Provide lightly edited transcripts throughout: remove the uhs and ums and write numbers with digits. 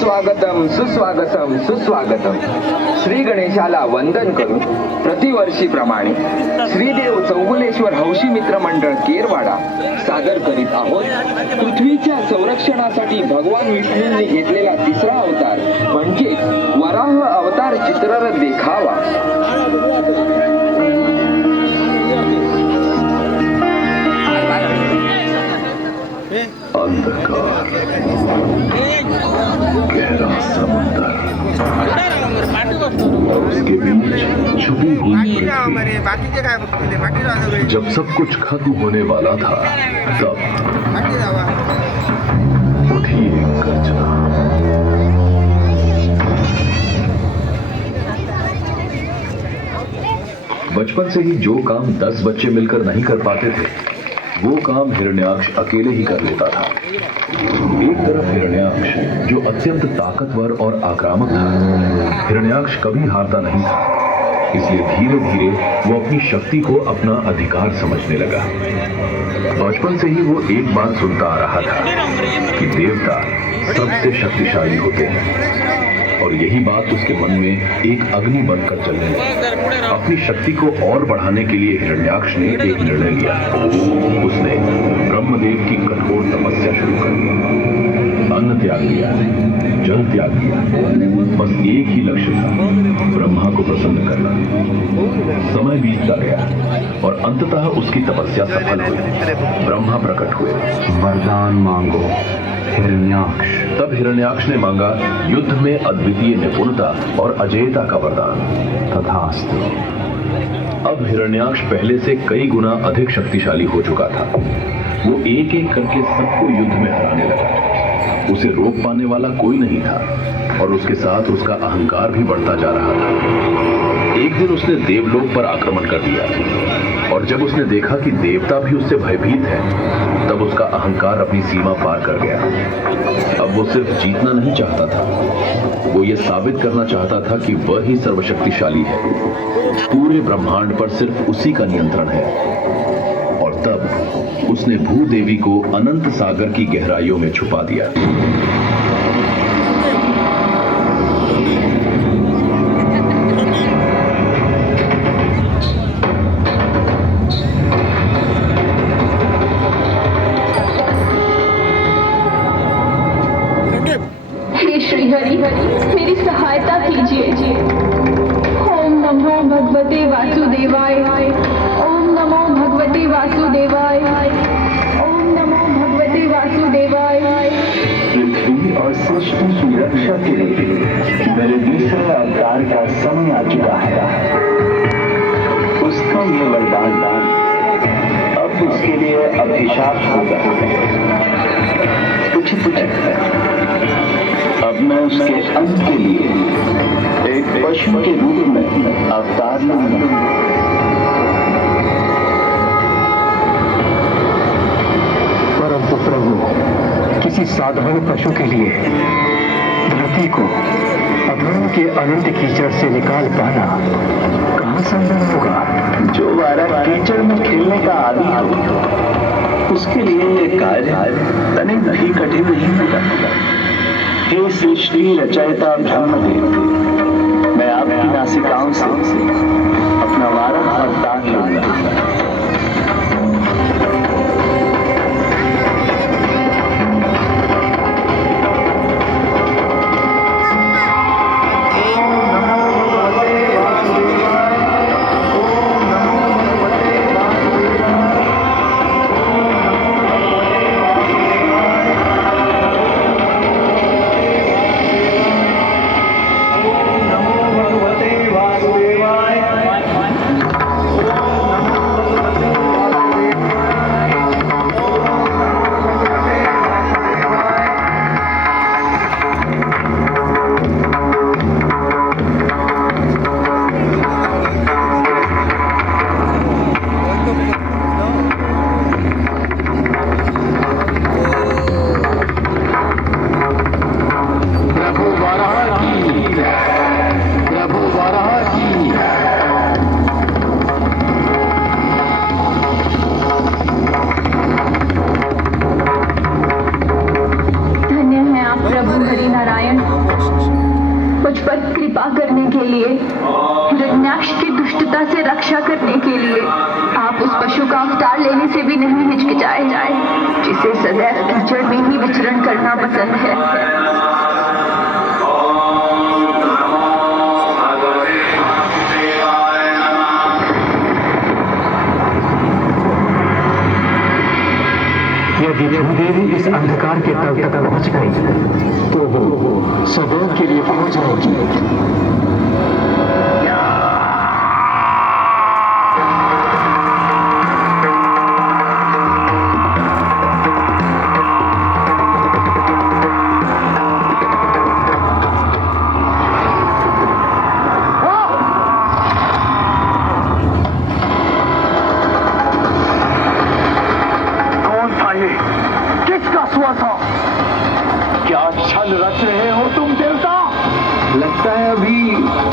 सुस्वागतम सुस्वागतम सुस्वागतम. श्री गणेशाला वंदन करून प्रतिवर्षीप्रमाणे श्रीदेव चौगुलेश्वर हौशी मित्र मंडळ केरवाडा सादर करीत आहोत. पृथ्वीच्या संरक्षणासाठी भगवान विष्णूंनी घेतलेला तिसरा अवतार म्हणजे वराह अवतार चित्ररथ देखावा. अंधकार, गहरा समुद्र और उसके बीच छुपी हुई पृथ्वी. जब सब कुछ खत्म होने वाला था तब उठी एक गर्जना. बचपन से ही जो काम 10 बच्चे मिलकर नहीं कर पाते थे वो काम हिरण्याक्ष अकेले ही कर लेता था. एक तरफ हिरण्याक्ष जो अत्यंत ताकतवर और आक्रामक था. हिरण्याक्ष कभी हारता नहीं था, इसलिए धीरे धीरे वो अपनी शक्ति को अपना अधिकार समझने लगा. बचपन से ही वो एक बात सुनता आ रहा था कि देवता सबसे शक्तिशाली होते हैं और यही बात उसके मन में एक अग्नि बनकर चलने लगी. अपनी शक्ति को और बढ़ाने के लिए हिरण्याक्ष ने एक निर्णय लिया. उसने ब्रह्मदेव की कठोर तपस्या शुरू कर दी. अन्न त्याग दिया, जल त्याग दिया. बस एक ही लक्ष्य था, ब्रह्मा को प्रसन्न करना. समय बीतता गया और अंततः उसकी तपस्या सफल हुई. ब्रह्मा प्रकट हुए. वरदान मांगो हिरण्याक्ष. तब हिरण्याक्ष ने मांगा युद्ध में अद्वितीय निपुणता और अजेयता का वरदान. तथास्तु. अब हिरण्याक्ष पहले से कई गुना अधिक शक्तिशाली हो चुका था. वो एक एक करके सबको युद्ध में हराने लगा. उसे रोक पाने वाला कोई नहीं था और उसके साथ उसका अहंकार भी बढ़ता जा रहा था. एक दिन उसने देवलोक पर आक्रमण कर दिया और जब उसने देखा कि देवता भी उससे भयभीत है तब उसका अहंकार अपनी सीमा पार कर गया. अब वो सिर्फ जीतना नहीं चाहता था, वो ये साबित करना चाहता था कि वह ही सर्वशक्तिशाली है. पूरे ब्रह्मांड पर सिर्फ उसी का नियंत्रण है. और तब उसने भूदेवी को अनंत सागर की गहराइयों में छुपा दिया. श्रीहरि मेरी सहायता कीजिए. ओम नमो भगवते वासुदेवाय. ओम नमो भगवते वासुदेवाय. ओम नमो भगवते वासुदेवाय. पृथ्वी और सृष्टि की रक्षा के लिए मेरे दूसरे अवतार का समय आ चुका है. उसका ये वरदान अब उसके लिए अभिशाप होगा. अब मैं उसके अंत के लिए एक पशु के रूप में अवतार लूंगा. परंतु प्रभु, किसी साधारण पशु के लिए धरती को अधर्म के अनंत कीचड़ से निकाल पाना कहाँ संभव होगा? जो वारा कीचड़ में खेलने का आदि हो उसके लिए ये कार्य तनिक भी कठिन नहीं होगा. हे सृष्टि रचयिता ब्रह्मदेव, मैं आपकी नासिकाओं से अपना वारा अवतार लूंगा. मुझ पर कृपा करने के लिए, हिरण्याक्ष की दुष्टता से रक्षा करने के लिए आप उस पशु का अवतार लेने से भी नहीं हिचकिचाए जाए, जिसे सदैव कीचड़ में ही विचरण करना पसंद है। यदि भूदेवी इस अंधकार के तल तक पहुंच गई तो वो सदैव के लिए पहुंच जाएगी। किसका स्वर था? क्या छल रच रहे हो तुम देवता? लगता है अभी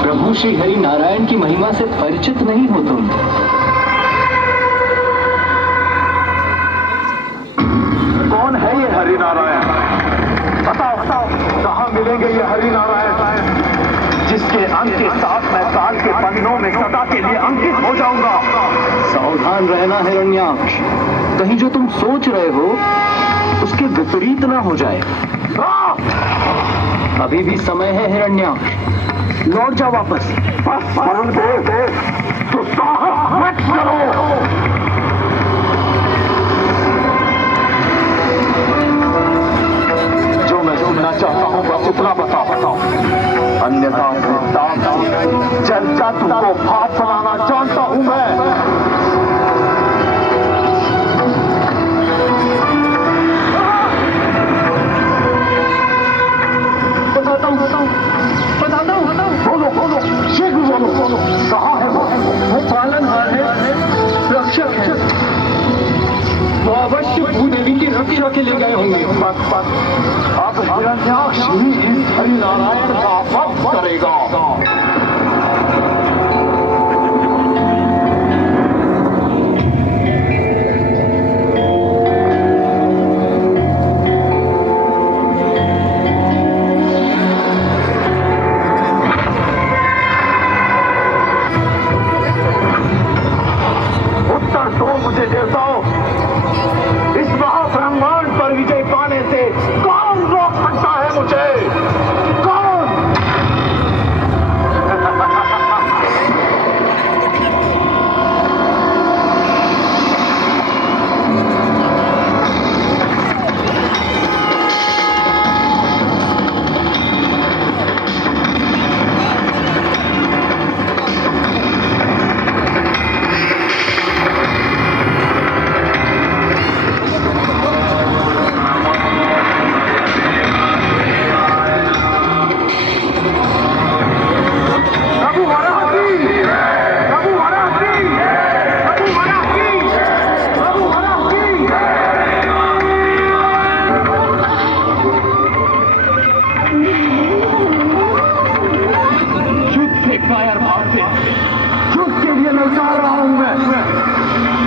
प्रभु श्री हरि नारायण की महिमा से परिचित नहीं हो तुम। कौन है ये हरि नारायण? बताओ बताओ, कहाँ मिलेंगे ये हरि नारायण जिसके अंक के साथ मैं काल के पन्नों में सदा के लिए अंकित हो जाऊंगा? सावधान रहना हिरण्याक्ष, कहीं जो तुम सोच रहे हो उसके विपरीत ना हो जाए। अभी भी समय है हिरण्याक्ष, लौट जाओ वापस। तो साहस मत करो। जो मैं सुनना चाहता हूँ बस उतना बताओ, अन्यथा चर्चा तुमको भाप फैलाना जानता हूँ मैं। बोलो, शीघ्र बोलो, कहाँ है वो पालनहार है, रक्षक है, वो अवश्य भूदेवी की रक्षा के लिए गए होंगे। अब हिरण्याक्ष ही इस हरि नारायण का वध करेगा। मुझे देवताओं, इस महाब्रह्मांड पर विजय पाने से कौन रोक सकता है मुझे? कौन?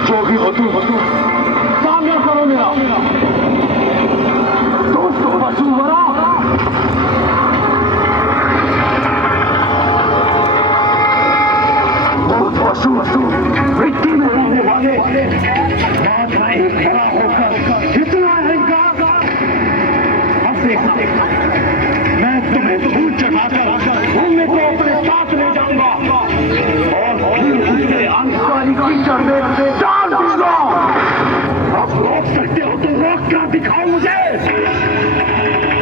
जो भी हो तू सामने करो मेरा दोस्तों वसुवरा। वसु मिट्टी में रहने वाले बात नहीं खड़ा होकर कितना अहंकार। अब देख मैं तुम्हें धूल चढ़ाकर घूमने को अपने साथ ले जाऊंगा और फिर उसके अंकारी कीचड़ में डाल दूंगा। अब रोक सकते हो तो रोक कर दिखाओ मुझे।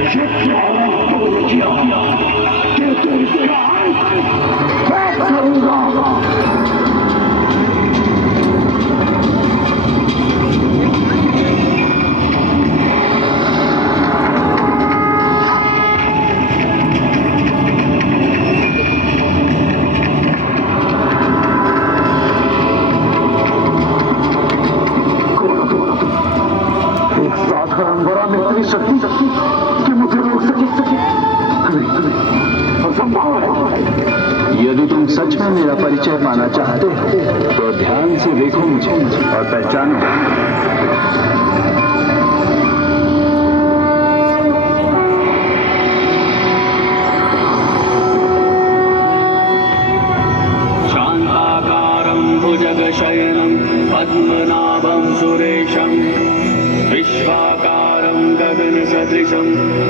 ये क्या किया कि तुम इसका अंत करूंगा। शक्ति कि मुझे रोक सके असंभव है। यदि तुम सच में मेरा परिचय पाना चाहते हो तो ध्यान से देखो मुझे और पहचानो।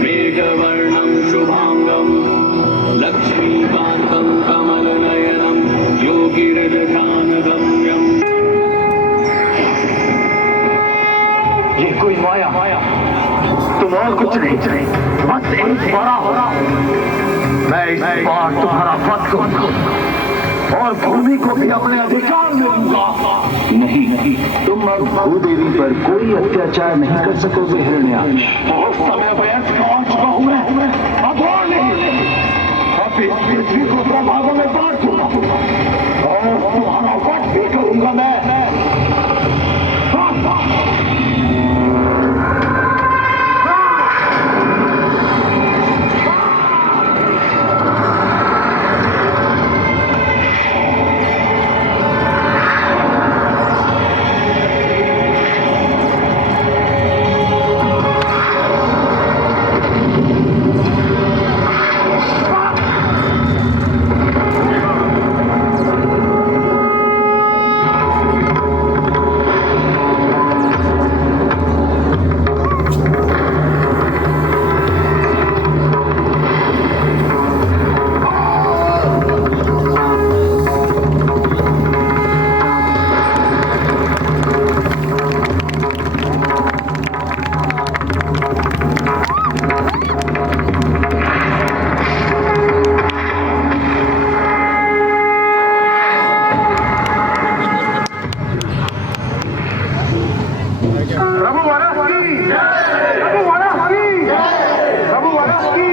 मेघवर्णं शुभांगं लक्ष्मीकान्तं कमलनयनं योगिरध्यानगम्यम् ये कोई माया तुम और कुछ नहीं बस एक बड़ा हो। मैं इस बार तुम्हारा वध करूंगा और भूमि को भी अपने अधिकार में लूंगा। नहीं नहीं, तुम अब भूदेवी पर कोई अत्याचार नहीं कर सकोगे हिरण्याक्ष। बहुत समय व्यर्थ पहुंच चुका हूं मैं, अब और नहीं। अब इस पृथ्वी को दो भागों में बांट दूंगा और तुम्हारा वध भी करूंगा मैं। प्रभु वनस्की, प्रभु वनस्की, प्रभु वनस्की।